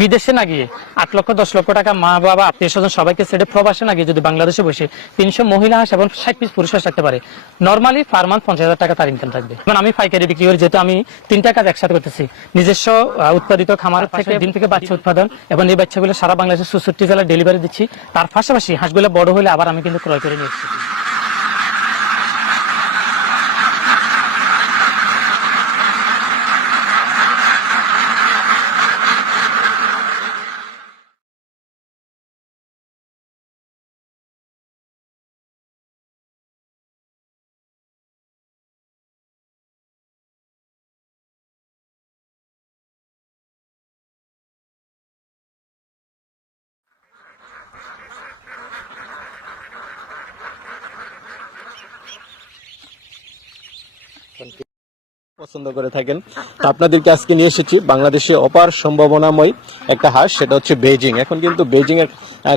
বিদেশে না গিয়ে 8 লক্ষ 10 লক্ষ টাকা মা বাবা আত্মীয় স্বজন সবাইকে ছেড়ে প্রবাসে না গিয়ে যদি বাংলাদেশে বসে 300 মহিলা হাঁস এবং 60 পিস পুরুষ হাঁস রাখতে পারে, নর্মালি পার মান্থ 50,000 টাকা তার ইনকাম থাকবে। মানে আমি পাইকারি বিক্রি করি, যেহেতু আমি 3টা কাজ একসাথে করতেছি, নিজস্ব উৎপাদিত খামার থেকে ডিম থেকে বাচ্চা উৎপাদন এবং এই বাচ্চাগুলো সারা বাংলাদেশের 64 জেলায় ডেলিভারি দিচ্ছি। তার পাশাপাশি হাঁসগুলো বড় হলে আবার আমি কিন্তু ক্রয় করে নিয়ে এসেছি। পছন্দ করে থাকেন, তো আপনাদেরকে আজকে নিয়ে এসেছি বাংলাদেশে অপার সম্ভাবনাময় একটা হাঁস, সেটা হচ্ছে বেজিং। এখন কিন্তু বেজিং এর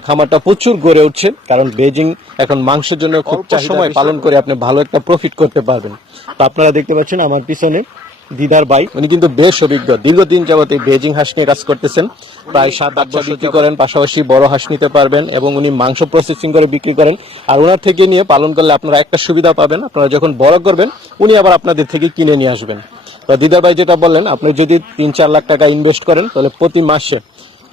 খামারটা প্রচুর গড়ে উঠছে, কারণ বেজিং এখন মাংসের জন্য খুব সময় পালন করে আপনি ভালো একটা প্রফিট করতে পারবেন। তো আপনারা দেখতে পাচ্ছেন আমার পিছনে দিদার ভাই, উনি কিন্তু বেশ অভিজ্ঞ, দীর্ঘদিন যাবত এই বেজিং হাঁস নিয়ে কাজ করতেছেন, প্রায় 7-8 বছর বিক্রি করেন, পাশাপাশি বড় হাঁস নিতে পারবেন এবং উনি মাংস প্রসেসিং করে বিক্রি করেন। আর ওনার থেকে নিয়ে পালন করলে আপনারা একটা সুবিধা পাবেন, আপনারা যখন বড় করবেন উনি আবার আপনাদের থেকে কিনে নিয়ে আসবেন। তো দিদার ভাই যেটা বললেন, আপনি যদি 3-4 লাখ টাকা ইনভেস্ট করেন তাহলে প্রতি মাসে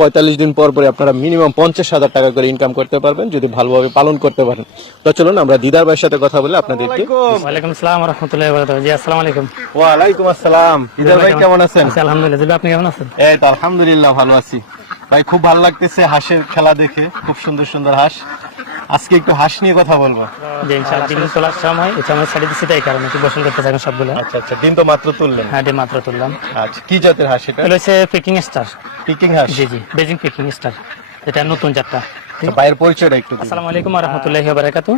45 দিন পর পরে আপনারা মিনিমাম 50,000 টাকা করে ইনকাম করতে পারবেন যদি ভালোভাবে পালন করতে পারেন। তো চলুন আমরা দিদার ভাইয়ের সাথে কথা বলে আপনাদেরকে। ওয়ালাইকুম আসসালাম ওয়া রাহমাতুল্লাহি ওয়া বারাকাতুহু। জি আসসালামু আলাইকুম। ওয়া আলাইকুম আসসালাম। দিদার ভাই কেমন আছেন? আলহামদুলিল্লাহ। আপনি কেমন আছেন? এই তো আলহামদুলিল্লাহ ভালো আছি ভাই, খুব ভালো লাগতেছে হাঁসের খেলা দেখে, খুব সুন্দর সুন্দর হাঁস। আজকে একটু হাঁস নিয়ে কথা বলবো। জি ইনশাআল্লাহ। ডিম তোলার সময় এটা আমরা ছাড়ি দিচ্ছি, তাই কারণে একটু বসন করতে থাকেন সবগুলো। আচ্ছা আচ্ছা, ডিম তো মাত্র তুললেন? হ্যাঁ, ডিম মাত্র তুললাম। আচ্ছা, কি জাতের হাঁস এটা? এটা হচ্ছে পিকিং স্টার। পিকিং হাঁস? জি জি, বেজিং পিকিং স্টার, এটা নতুন জাতটা। ভাইয়ের পরিচয়টা একটু দিন। আসসালামু আলাইকুম ওয়া রাহমাতুল্লাহি ওয়া বারাকাতুহু।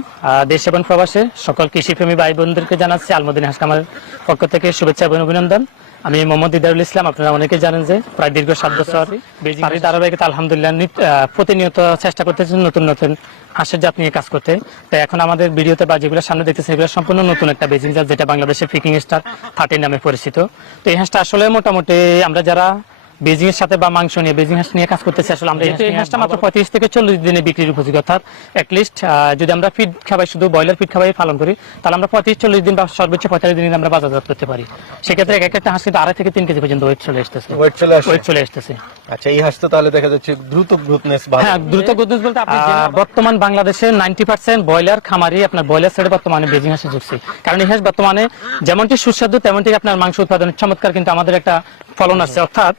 দেশ এবং প্রবাসে সকল কৃষিপ্রেমী ভাই বোনদেরকে জানাচ্ছি আলমদিনা হাঁস খামারের পক্ষ থেকে শুভেচ্ছা এবং অভিনন্দন। আমি মোহাম্মদ দিদারুল ইসলাম। আপনারা অনেকে জানেন যে প্রায় দীর্ঘ 7 বছর বেজিং ধারাবাহিকতা আলহামদুলিল্লাহ প্রতিনিয়ত চেষ্টা করতেছি নতুন নতুন হাঁসের জাত নিয়ে কাজ করতে। তাই এখন আমাদের ভিডিওতে বা যেগুলো সামনে দেখতেছেন এগুলো সম্পূর্ণ নতুন একটা বেজিং জাত, যেটা বাংলাদেশের পিকিং স্টার 30 নামে পরিচিত। তো এই হাঁসটা আসলে মোটামুটি আমরা যারা বেজিং এর সাথে বা মাংস নিয়ে বেজিং হাঁস নিয়ে কাজ করতেছি, আসলে আমরা এই হাঁসটা মাত্র 35 থেকে 40 দিনে বিক্রির উপযোগী। অর্থাৎ অ্যাটলিস্ট যদি আমরা ফিড খাবাই, শুধু ব্রয়লার ফিড খাবাই পালন করি, তাহলে আমরা 35-40 দিন বা সর্বোচ্চ 45 দিনে আমরা বাজারজাত করতে পারি। সেক্ষেত্রে এক একটা হাঁস কিন্তু 2.5 থেকে 3 কেজি পর্যন্ত ওয়েট চলে আসতেছে। আচ্ছা, এই হাঁস তো তাহলে দেখা যাচ্ছে দ্রুত গ্রোথনেস। হ্যাঁ, দ্রুত গ্রোথনেস বলতে আপনি বর্তমান বাংলাদেশের 90% ব্রয়লার খামারি আপনার ব্রয়লার সাইডে বর্তমানে বেজিং হাঁসে ঝুঁকছে, কারণ এই হাঁস বর্তমানে যেমনটি সুস্বাদু তেমনটি আপনার মাংস উৎপাদনের চমৎকার কিন্তু আমাদের একটা ফলন আছে। অর্থাৎ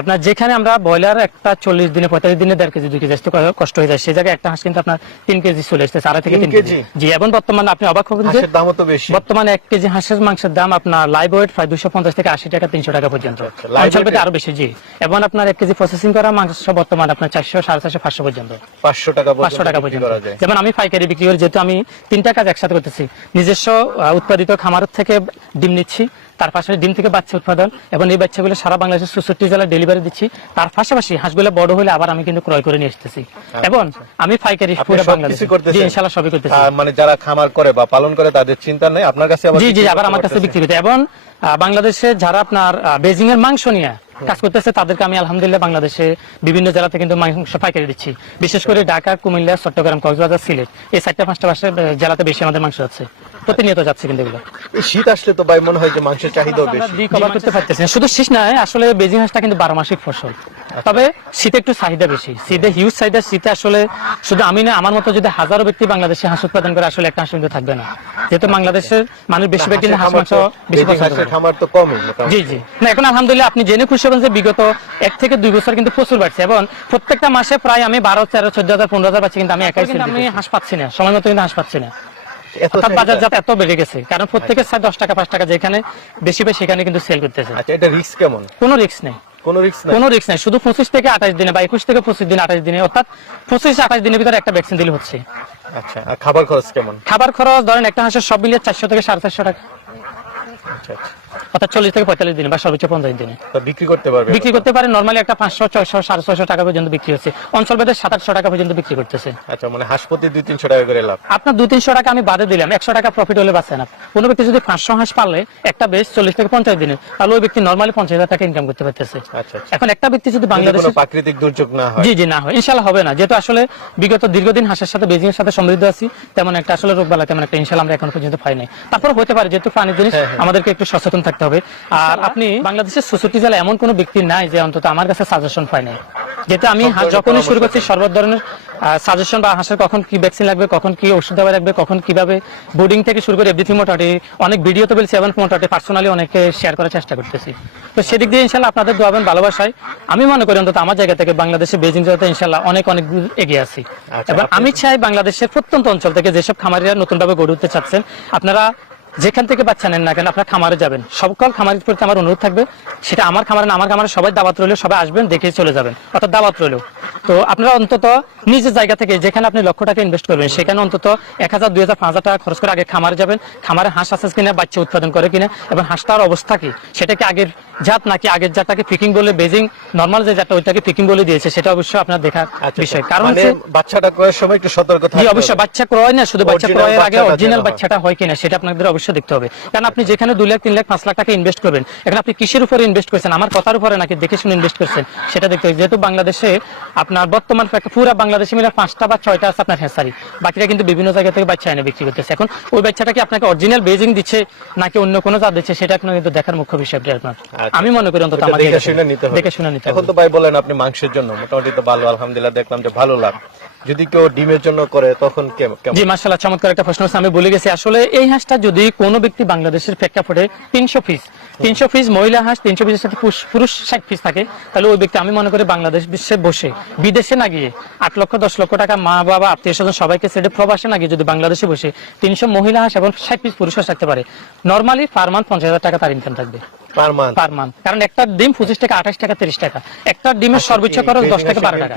আপনার যেখানে আমরা ব্রয়লার একটা 40 দিনে 45 দিনে 1.5 কেজি 2 কেজি আসতে কষ্ট হয়ে যায়, সেই জায়গায় একটা হাঁস কিন্তু আপনার 3 কেজি চলে আসছে, 2.5 থেকে 3 কেজি। জি, এবং বর্তমানে আপনি অবাক হবেন যে দামও তো বেশি। বর্তমানে 1 কেজি হাঁসের মাংসের দাম আপনার লাইভ ওয়েট প্রায় 250 থেকে 80 টাকা 300 টাকা পর্যন্ত, অঞ্চলভেদে আরো বেশি। জি, এবং আপনার 1 কেজি প্রসেসিং করা মাংস বর্তমানে আপনার 400, 450, 500 পর্যন্ত, 500 টাকা পর্যন্ত। যেমন আমি পাইকারি বিক্রি করি, যেহেতু আমি 3টা কাজ একসাথে করতেছি, নিজস্ব উৎপাদিত খামার থেকে ডিম নিচ্ছি, তার পাশাপাশি ডিম থেকে বাচ্চা উৎপাদন এবং এই বাচ্চাগুলো সারা বাংলাদেশের 64 জেলায় ডেলিভারি দিচ্ছি। তার পাশাপাশি হাঁসগুলো বড় হলে আবার আমি কিন্তু ক্রয় করে নিয়ে আসতেছি এবং আমি পাইকারি পুরো বাংলাদেশে ইনশাআল্লাহ সবই করতেছি। মানে যারা খামার করে বা পালন করে তাদের চিন্তা নাই, আপনার কাছে আবার? জি জি, আবার আমার কাছে বিক্রি করতে। এবং বাংলাদেশে যারা আপনার বেজিং এর মাংস নিয়ে কাজ করতেছে তাদেরকে আমি আলহামদুলিল্লাহ বাংলাদেশে বিভিন্ন জেলা থেকে কিন্তু মাংস পাইকারি দিচ্ছি, বিশেষ করে ঢাকা, কুমিল্লা, চট্টগ্রাম, কক্সবাজার, সিলেট, এই 4-5টা জেলাতে বেশি আমাদের মাংস আছে, প্রতিনিয়ত যাচ্ছে। কিন্তু এগুলো শীত আসলে তো ভাই মনে হয় যে মাংসের চাহিদা বেশি, কভার করতে পারতেছি না। শুধু শীত নয়, আসলে বেজিং হাঁসটা কিন্তু 12 মাসিক ফসল, তবে শীতে একটু চাহিদা বেশি, শীতে হিউজ চাহিদা। শীতে আসলে শুধু আমি না, আমার মতো যদি হাজারো ব্যক্তি বাংলাদেশে হাঁস উৎপাদন করে, আসলে একটা হাঁস কিন্তু থাকবে না, যেহেতু বাংলাদেশের মানুষ বেশিরভাগ কিন্তু হাঁস মাংস বেশি পছন্দ করে। খামার তো কমই। জি জি, না এখন আলহামদুলিল্লাহ আপনি জেনে খুশি হবেন যে বিগত 1 থেকে 2 বছর কিন্তু প্রচুর বাড়ছে এবং প্রত্যেকটা মাসে প্রায় আমি 12, 13, 14,000, 15,000 পাচ্ছি, কিন্তু আমি একাই আমি হাঁস পাচ্ছি না, সময় মতো কিন্তু হাঁস পাচ্ছি না। বাজার যাতে এত বেড়ে গেছে, কারণ প্রত্যেকের 10 টাকা 5 টাকা যেখানে বেশি পায় সেখানে কিন্তু সেল করতেছে। আচ্ছা, এটা রিস্ক কেমন? কোনো রিস্ক নেই, কোনো রিস্ক নাই। শুধু 25 থেকে 28 দিনে বা 21 থেকে 25 দিন, 28 দিনে, অর্থাৎ 25-28 দিনের ভিতরে একটা ভ্যাকসিন দিলে হচ্ছে। আচ্ছা, আর খাবার খরচ কেমন? খাবার খরচ ধরেন একটা হাঁসের সব মিলিয়ে 400 থেকে 450 টাকা। আচ্ছা, অর্থাৎ 40 থেকে 45 দিনে বা সর্বোচ্চ 50 দিনে তো বিক্রি করতে পারবে? বিক্রি করতে পারে। নরমালি একটা 500, 600, 650 টাকা পর্যন্ত বিক্রি হচ্ছে, অঞ্চলভেদে 700-800 টাকা পর্যন্ত বিক্রি করতেছে। আচ্ছা, মানে হাঁস প্রতি 200-300 টাকা করে লাভ। আপনার 200-300 টাকা আমি বাদে দিলাম, 100 টাকা প্রফিট হলে বাঁচে না। কোনো ব্যক্তি যদি 500 হাঁস পারলে একটা বেশ 40 থেকে 50 দিনে, তাহলে ওই ব্যক্তি নরমালি 50,000 টাকা ইনকাম করতে পারতেছে। আচ্ছা, এখন একটা ব্যক্তি যদি বাংলাদেশে কোনো প্রাকৃতিক দুর্যোগ না হয়, জি না হয়, ইনশাআল্লাহ হবে না, যেহেতু আসলে বিগত দীর্ঘদিন হাঁসের সাথে বেজিং এর সাথে সমৃদ্ধ আছি, তেমন একটা আসলে রোগ বালা তেমন একটা ইনশাআল্লাহ আমরা এখন পর্যন্ত পাই নাই। তারপর হতে পারে, যেহেতু প্রাণীর জিনিস আমাদেরকে একটু সচেতন থাকতে হবে। আর আপনি বাংলাদেশের 64 জেলায় এমন কোনো ব্যক্তি নাই যে অন্তত আমার কাছে সাজেশন পায় নাই। যেহেতু আমি হাঁস যখনই শুরু করছি সর্ব ধরনের সাজেশন বা হাঁসের কখন কি ভ্যাকসিন লাগবে, কখন কি ওষুধ দেওয়া লাগবে, কখন কিভাবে বোর্ডিং থেকে শুরু করে এভরিথিং মোটামুটি অনেক ভিডিও তো বলছি এবং মোটামুটি পার্সোনালি অনেকে শেয়ার করার চেষ্টা করতেছি। তো সেদিক দিয়ে ইনশাআল্লাহ আপনাদের দোয়া এবং ভালোবাসায় আমি মনে করি অন্তত আমার জায়গা থেকে বাংলাদেশে বেজিং জগতে ইনশাআল্লাহ অনেক দূর এগিয়ে আছি। এবং আমি চাই বাংলাদেশের প্রত্যন্ত অঞ্চল থেকে যেসব খামারিরা নতুনভাবে গড়ে উঠতে চাচ্ছেন, আপনারা যেখান থেকে বাচ্চা নেন না কেন আপনারা খামারে যাবেন। সকল খামারের প্রতি আমার অনুরোধ থাকবে, সেটা আমার খামারে না আমার খামারে সবাই দাওয়াত রইল, সবাই আসবেন, দেখে চলে যাবেন, অর্থাৎ দাওয়াত রইল। তো আপনারা অন্তত নিজের জায়গা থেকে যেখানে আপনি লক্ষ টাকা ইনভেস্ট করবেন সেখানে অন্তত 1000, 2000, 5000 টাকা খরচ করে আগে খামারে যাবেন। খামারে হাঁস আছে কিনা, বাচ্চা উৎপাদন করে কিনা, এবং হাঁসটার অবস্থা কি, সেটা কি আগের জাত নাকি আগের জাতটাকে পিকিং বলে বেজিং নরমাল যে জাতটা ওইটাকে পিকিং বলে দিয়েছে, সেটা অবশ্যই আপনার দেখার বিষয়। কারণ বাচ্চাটা ক্রয়ের সময় একটু সতর্ক থাকতে হবে। অবশ্যই বাচ্চা ক্রয় না, শুধু বাচ্চা ক্রয়ের আগে অরিজিনাল বাচ্চাটা হয় কিনা সেটা আপনাদের অবশ্যই দেখতে হবে। কারণ আপনি যেখানে 2 লাখ, 3 লাখ, 5 লাখ টাকা ইনভেস্ট করবেন, এখন আপনি কিসের উপরে ইনভেস্ট করছেন, আমার কথার উপরে নাকি দেখে শুনে ইনভেস্ট করছেন সেটা দেখতে হবে। যেহেতু বাংলাদেশে আপনার বর্তমান পুরো বাংলাদেশে মিলে 5টা বা 6টা আছে আপনার হ্যাসারি, বাকিরা কিন্তু বিভিন্ন জায়গা থেকে বাচ্চা এনে বিক্রি করতেছে। এখন ওই বাচ্চাটা কি আপনাকে অরিজিনাল বেজিং দিচ্ছে নাকি অন্য কোনো জাত দিচ্ছে, সেটা আপনার কিন্তু দেখার মুখ্য বিষয় আপনার। আমি মনে করি অন্তত আমাকে দেখে শুনে নিতে হবে। এখন তো ভাই বলেন আপনি মাংসের জন্য মোটামুটি তো ভালো, আলহামদুলিল্লাহ দেখলাম যে ভালো লাভ। যদি কেউ ডিমের জন্য করে তখন কেমন? জি মাশাআল্লাহ, চমৎকার একটা প্রশ্ন আমি ভুলে গেছি। আসলে এই হাঁসটা যদি কোনো ব্যক্তি বাংলাদেশের প্রেক্ষাপটে 300 পিস মহিলা হাঁস, 300 পিসের সাথে পুরুষ 60 পিস থাকে, তাহলে ওই ব্যক্তি আমি মনে করি বাংলাদেশ বিশ্বে বসে বিদেশে না গিয়ে 8 লক্ষ 10 লক্ষ টাকা মা বাবা আত্মীয় স্বজন সবাইকে ছেড়ে প্রবাসে না গিয়ে যদি বাংলাদেশে বসে 300 মহিলা হাঁস এবং 60 পিস পুরুষ হাঁস রাখতে পারে, নরমালি পার মান্থ 50,000 টাকা তার ইনকাম থাকবে পার মান্থ। কারণ একটা ডিম 25 টাকা, 28 টাকা, 30 টাকা। একটা ডিমের সর্বোচ্চ খরচ 10 টাকা 12 টাকা।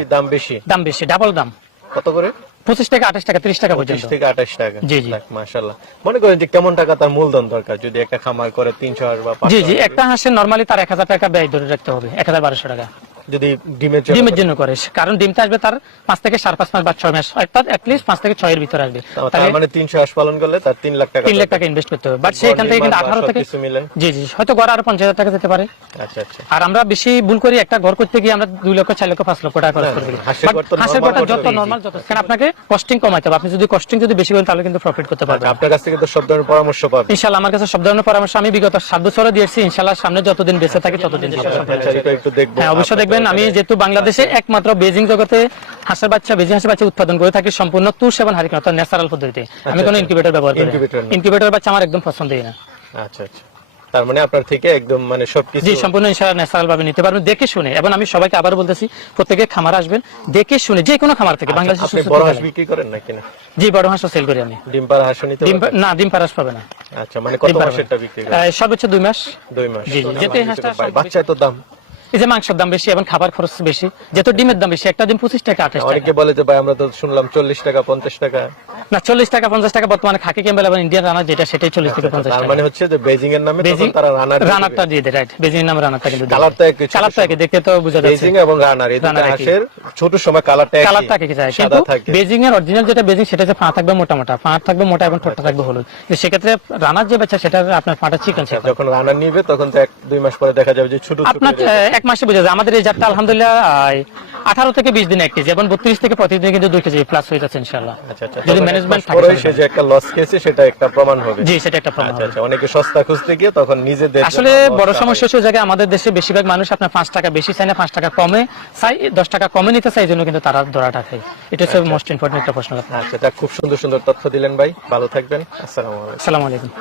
দাম বেশি, ডাবল দাম। কত করে? 25 টাকা, 28 টাকা, 30 টাকা পর্যন্ত। 25 থেকে 28 টাকা। জি জি মাশাআল্লাহ। মনে করেন যে কেমন টাকা তার মূলধন দরকার যদি একটা খামার করে 300 বা 500? জি জি, একটা হাঁসের নরমালি তার 1000 টাকা ব্যয় ধরে রাখতে হবে, 1200 টাকা যদি ডিমের জন্য করে। কারণ ডিমটা আসবে তার 5 থেকে 5.5 মাস বা 6 মাস, অর্থাৎ অ্যাটলিস্ট 5 থেকে 6 এর ভিতরে আসবে। তার মানে 300 হাঁস পালন করলে তার 3 লাখ টাকা ইনভেস্ট করতে হবে। বাট সেখান থেকে কিন্তু 18 থেকে জি জি হয়তো গড় আরো 50,000 টাকা যেতে পারে। আচ্ছা আচ্ছা। আর আমরা বেশি ভুল করি, একটা ঘর করতে গিয়ে আমরা 2 লক্ষ, 4 লক্ষ, 5 লক্ষ টাকা খরচ করে দিই। হাঁসের ঘরটা যত নরমাল যত, কারণ আপনাকে কস্টিং কমাইতে হবে। আপনি যদি কস্টিং বেশি করেন তাহলে কিন্তু প্রফিট করতে পারবেন। আপনার কাছ থেকে তো সব ধরনের পরামর্শ পাবেন ইনশাআল্লাহ। আমার কাছে সব ধরনের পরামর্শ আমি বিগত 7 বছরে দিয়েছি, ইনশাআল্লাহ সামনে যতদিন বেঁচে থাকি ততদিন একটু দেখব। হ্যাঁ অবশ্যই দেখবেন। আমি যেহেতু বাংলাদেশে একমাত্র বেজিং জগতে হাঁসের বাচ্চা, বেজিং হাঁসের বাচ্চা উৎপাদন করে থাকি সম্পূর্ণ তুষ এবং হারিকেন, অর্থাৎ ন্যাচারাল পদ্ধতিতে। আমি কোনো ইনকিউবেটর ব্যবহার করি না। ইনকিউবেটর বাচ্চা আমার একদম পছন্দই না। আচ্ছা আচ্ছা। তার মানে আপনার থেকে একদম মানে সবকিছু জি সম্পূর্ণ ইনশাআল্লাহ ন্যাচারাল ভাবে নিতে পারবেন, দেখে শুনে। এবং আমি সবাইকে আবার বলতেছি, প্রত্যেকে খামার আসবেন, দেখে শুনে, যে কোনো খামার থেকে। বাংলাদেশে আপনি বড় হাঁস বিক্রি করেন নাকি না? জি বড় হাঁসও সেল করি আমি। ডিম পাড়া হাঁস নিতে পারবেন? না, ডিম পাড়া হাঁস পাবে না। আচ্ছা, মানে কত মাসেরটা বিক্রি করেন? সর্বোচ্চ 2 মাস। 2 মাস। জি জি। যেতে হাঁসটা বাচ্চা তো দাম, এই যে মাংসের দাম বেশি এবং খাবার খরচ বেশি, যেহেতু ডিমের দাম বেশি। একটা ডিম 25 টাকা, 28 টাকা। অনেকে বলে যে ভাই আমরা তো শুনলাম 40 টাকা 50 টাকা। না, 40 টাকা 50 টাকা বর্তমানে খাকি ক্যাম্বেল এবং ইন্ডিয়ান রানার যেটা, সেটাই 40 থেকে 50 তার টাকা। মানে হচ্ছে যে বেজিং এর নামে তখন তারা রানারটা দিয়ে দেয়। রাইট, বেজিং এর নামে রানারটা কিন্তু কালারটা একই, কালারটা একই, দেখতে তো বোঝা যাচ্ছে। বেজিং এবং রানার এই দুটো হাঁসের ছোট সময় কালারটা একই যায়, কিন্তু বেজিং এর অরিজিনাল যেটা বেজিং সেটা যে পা থাকবে মোটা মোটা, পা থাকবে মোটা এবং ঠোঁটটা থাকবে হলুদ। সেক্ষেত্রে রানার যে বাচ্চা সেটা আপনার পাটা চিকন। যখন রানার নিবে তখন তো 1-2 মাস পরে দেখা যাবে যে ছোট ছোট। আপনার 1 মাসে বোঝা যায়। আমাদের এই জাতটা আলহামদুলিল্লাহ 18 থেকে 20 দিনে 1 কেজি এবং 32 থেকে 35 দিনে কিন্তু 2 কেজি প্লাস হয়ে যাচ্ছে ইনশাআল্লাহ। আচ্ছা আচ্ছা। যদি ম্যানেজমেন্ট থাকে সে যে একটা লস খেয়েছে সেটা একটা প্রমাণ হবে। জি সেটা একটা প্রমাণ। আচ্ছা আচ্ছা। অনেকে সস্তা খুঁজতে গিয়ে তখন নিজেদের আসলে বড় সমস্যা হচ্ছে জায়গায় আমাদের দেশে বেশিরভাগ মানুষ আপনার 5 টাকা বেশি চায় না, 5 টাকা কমে চাই, 10 টাকা কমে নিতে চাই, জন্য কিন্তু তারা ধরাটা খায়। এটা হচ্ছে মোস্ট ইম্পর্টেন্ট একটা প্রশ্ন। আচ্ছা, খুব সুন্দর সুন্দর তথ্য দিলেন ভাই, ভালো থাকবেন। আসসালামু আলাইকুম। আসসালামু আলাইকুম।